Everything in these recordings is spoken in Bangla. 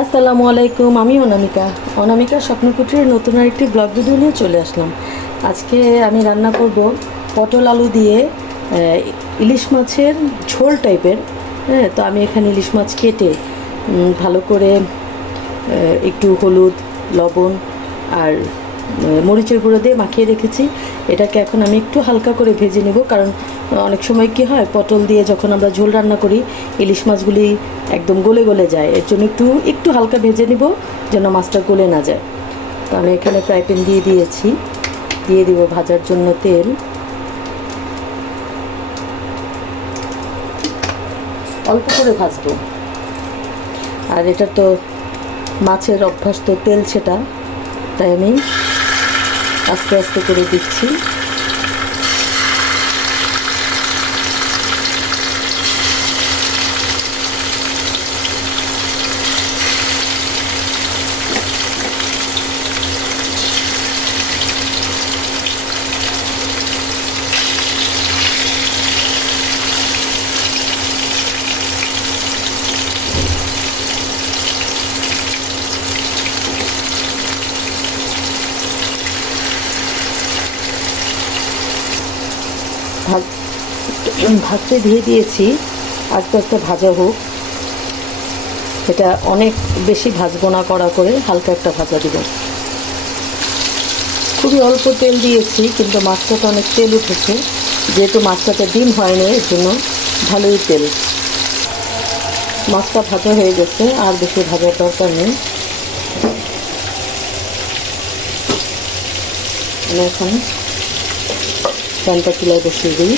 আসসালামু আলাইকুম। আমি অনামিকা। অনামিকা স্বপ্নকুটির নতুন আরেকটি ব্লগ ভিডিও নিয়ে চলে আসলাম। আজকে আমি রান্না করব পটল আলু দিয়ে ইলিশ মাছের ঝোল টাইপের। হ্যাঁ, তো আমি এখানে ইলিশ মাছ কেটে ভালো করে একটু হলুদ, লবণ আর মরিচের গুঁড়ো দিয়ে মাখিয়ে রেখেছি। এটাকে এখন আমি একটু হালকা করে ভেজে নেব, কারণ অনেক সময় কী হয়, পটল দিয়ে যখন আমরা ঝোল রান্না করি ইলিশ মাছগুলি একদম গলে গলে যায়। এর জন্য একটু একটু হালকা ভেজে নিব যেন মাছটা গলে না যায়। তো আমি এখানে ফ্রাই প্যান দিয়ে দিয়েছি, দিয়ে দিব ভাজার জন্য তেল। অল্প করে ভাজবো, আর এটা তো মাছের অভ্যাস তো তেল ছেটা, তাই আমি আস্তে আস্তে করে দিচ্ছি। ভাজতে দিয়ে দিয়েছি, আস্তে আস্তে ভাজা হোক। এটা অনেক বেশি ভাজবো না, কড়া করে হালকা একটা ভাজা দিব। খুবই অল্প তেল দিয়েছি, কিন্তু মাছটাতে অনেক তেল উঠেছে, যেহেতু মাছটাতে ডিম হয়নি এর জন্য ভালোই তেল। মাছটা ভাজা হয়ে গেছে, আর বেশি ভাজার দরকার নেই। আমি এখন প্যানটা চুলায় বসিয়ে দিই।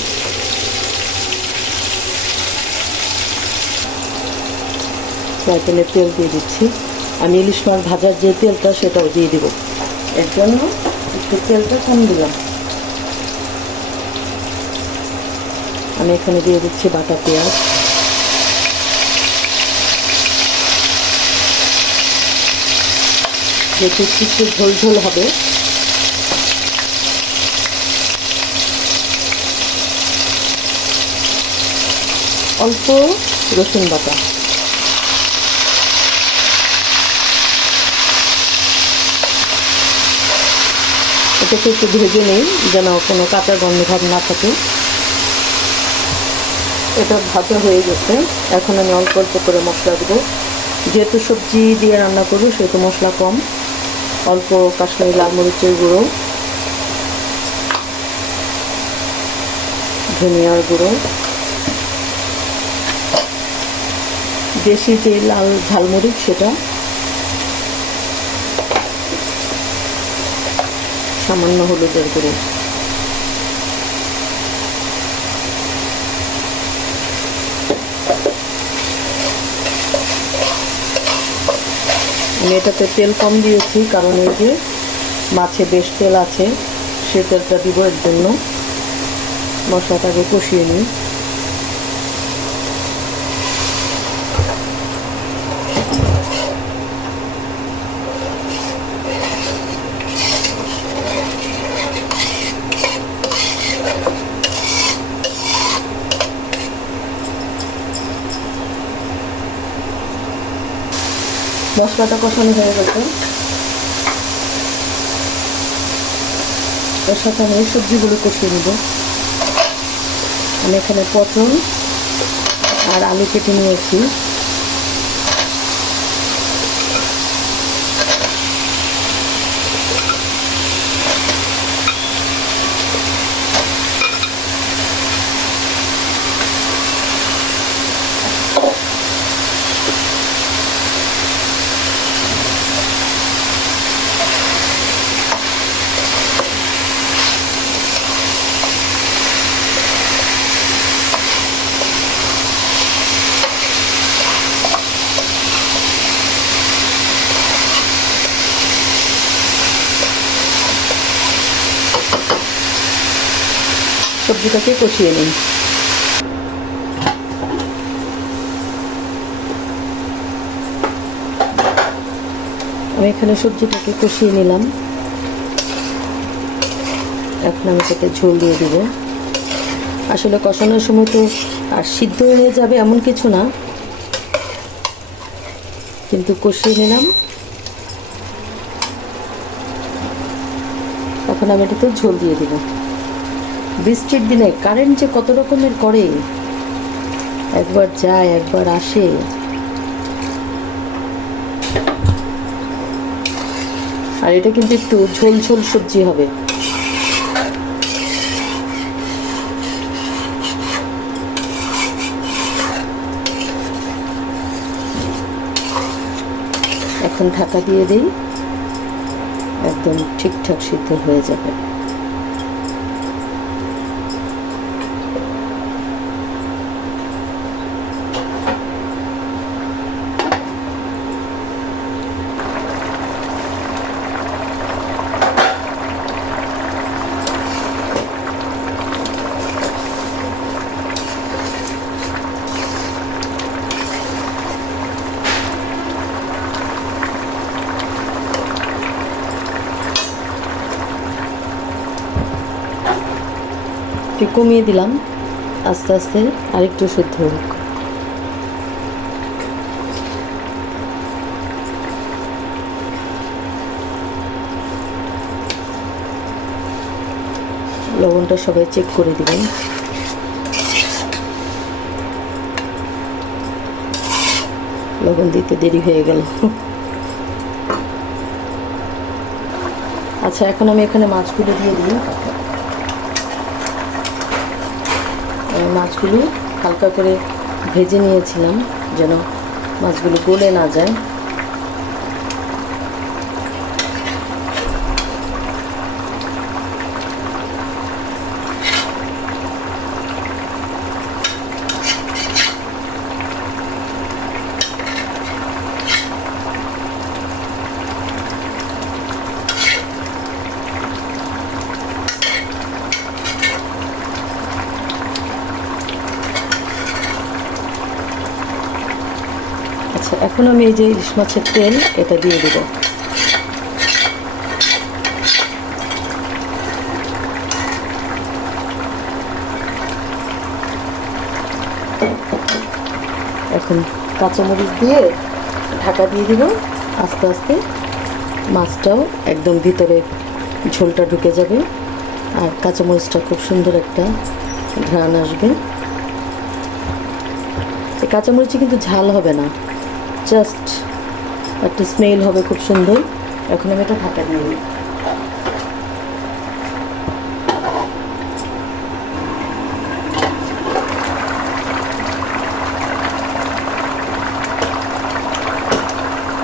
ফ্রাই প্যানে তেল দিয়ে দিচ্ছি। আমি ইলিশ মাছ ভাজার যে তেলটা সেটাও দিয়ে দিব, এর জন্য একটু তেলটা কম দিলাম। আমি এখানে দিয়ে দিচ্ছি বাটা পেঁয়াজ, যেহেতু একটু ঝোল ঝোল হবে। অল্প রসুন বাটা, এটাকে একটু ভেজে নেই যেন কোনো কাঁচা গন্ধ ভাব না থাকে। এটা ভাজা হয়ে গেছে, এখন আমি অল্প অল্প করে মশলা দেবো। যেহেতু সবজি দিয়ে রান্না করবো সেহেতু মশলা কম। অল্প কাশ্মীরি লাল মরিচের গুঁড়ো, ধনিয়ার গুঁড়ো, দেশি যে লাল ঝালমরিচ সেটা, সামান্য হলুদের গুঁড়ো। আমি এটাতে তেল কম দিয়েছি, কারণ এই যে মাছে বেশ তেল আছে, সে তেলটা দিব। এর জন্য মশলাটাকে কষিয়ে নিই। মশলাটা কষানো হয়ে গেছে, এর সাথে আমি সবজিগুলো কষিয়ে নেব। আমি এখানে পটল আর আলু কেটে নিয়েছি। সবজিটাকে কষিয়ে নিই। আমি এখানে সবজিটাকে কষিয়ে নিলাম, এখন আমি তাতে ঝোল দিয়ে দেব। আসলে কষানোর সময় তো আর সিদ্ধ হয়ে যাবে এমন কিছু না, কিন্তু কষিয়ে নিলাম। এখন আমি এটাতে ঝোল দিয়ে দিব। বৃষ্টির দিনে কারেন্ট যে কত রকমের করে, একবার যায় একবার আসে। আর এটা কিন্তু একটু ঝোল ঝোল সবজি হবে। এখন ঢাকা দিয়ে দিই, একদম ঠিকঠাক সিদ্ধ হয়ে যাবে। একটু কমিয়ে দিলাম, আস্তে আস্তে আরেকটু সিদ্ধ হোক। লবণটা সবাই চেক করে দিবেন। লবণ দিতে দেরি হয়ে গেল। আচ্ছা, এখন আমি এখানে মাছগুলো দিয়ে দিই। মাছগুলো হালকা করে ভেজে নিয়েছিলাম যেন মাছগুলো গলে না যায়। আচ্ছা, এখন আমি এই যে ইলিশ মাছের তেল এটা দিয়ে দেব। এখন কাঁচামরিচ দিয়ে ঢাকা দিয়ে দিব। আস্তে আস্তে মাছটাও একদম ভিতরে ঝোলটা ঢুকে যাবে, আর কাঁচামরিচটা খুব সুন্দর একটা ঘ্রাণ আসবে। এই কাঁচামরিচে কিন্তু ঝাল হবে না, জাস্ট একটা স্মেল হবে খুব সুন্দর। এখন আমি এটা ঢাকা দিয়ে দিই।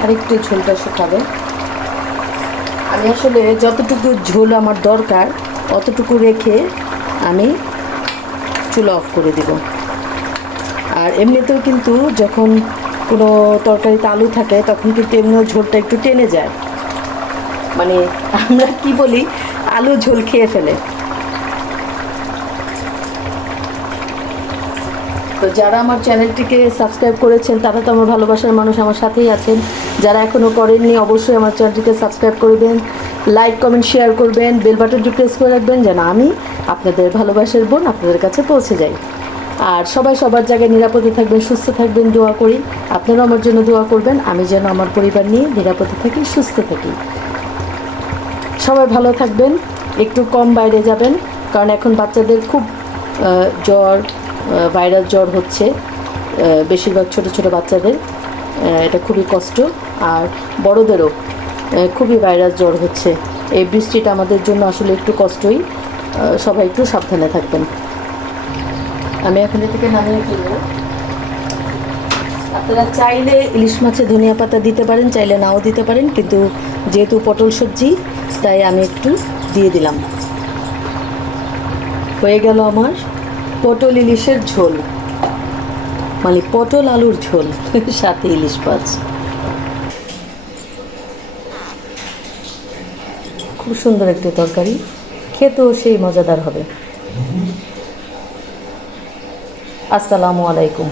আর একটু ঝোলটা শুকাবে। আমি আসলে যতটুকু ঝোল আমার দরকার অতটুকু রেখে আমি চুলা অফ করে দিব। আর এমনিতেও কিন্তু যখন কোনো তরকারিতে আলু থাকে তখন কিন্তু এমনি ঝোলটা একটু টেনে যায়, মানে আমরা কি বলি, আলু ঝোল খেয়ে ফেলে। তো যারা আমার চ্যানেলটিকে সাবস্ক্রাইব করেছেন তারা তো আমার ভালোবাসার মানুষ, আমার সাথেই আছেন। যারা এখনও করেননি অবশ্যই আমার চ্যানেলটিকে সাবস্ক্রাইব করে দেন, লাইক কমেন্ট শেয়ার করবেন, বেল বাটনটি প্রেস করে রাখবেন যেন আমি আপনাদের ভালোবাসার বোন আপনাদের কাছে পৌঁছে যাই। আর সবাই সবার জায়গায় নিরাপদে থাকবেন, সুস্থ থাকবেন, দোয়া করি। আপনারাও আমার জন্য দোয়া করবেন, আমি যেন আমার পরিবার নিয়ে নিরাপদে থাকি, সুস্থ থাকি। সবাই ভালো থাকবেন, একটু কম বাইরে যাবেন, কারণ এখন বাচ্চাদের খুব জ্বর, ভাইরাল জ্বর হচ্ছে, বেশিরভাগ ছোট ছোট বাচ্চাদের। এটা খুবই কষ্ট। আর বড়দেরও খুবই ভাইরাল জ্বর হচ্ছে। এই বৃষ্টিটা আমাদের জন্য আসলে একটু কষ্টই। সবাই একটু সাবধানে থাকবেন। আমি এখন এটাকে নামিয়ে ফেলবো। আপনারা চাইলে ইলিশ মাছে ধনিয়া পাতা দিতে পারেন, চাইলে নাও দিতে পারেন, কিন্তু যেহেতু পটল সবজি তাই আমি একটু দিয়ে দিলাম। হয়ে গেল আমার পটল ইলিশের ঝোল, মানে পটল আলুর ঝোল সাথে ইলিশ মাছ। খুব সুন্দর একটি তরকারি, খেতেও সেই মজাদার হবে। আসসালামু আলাইকুম।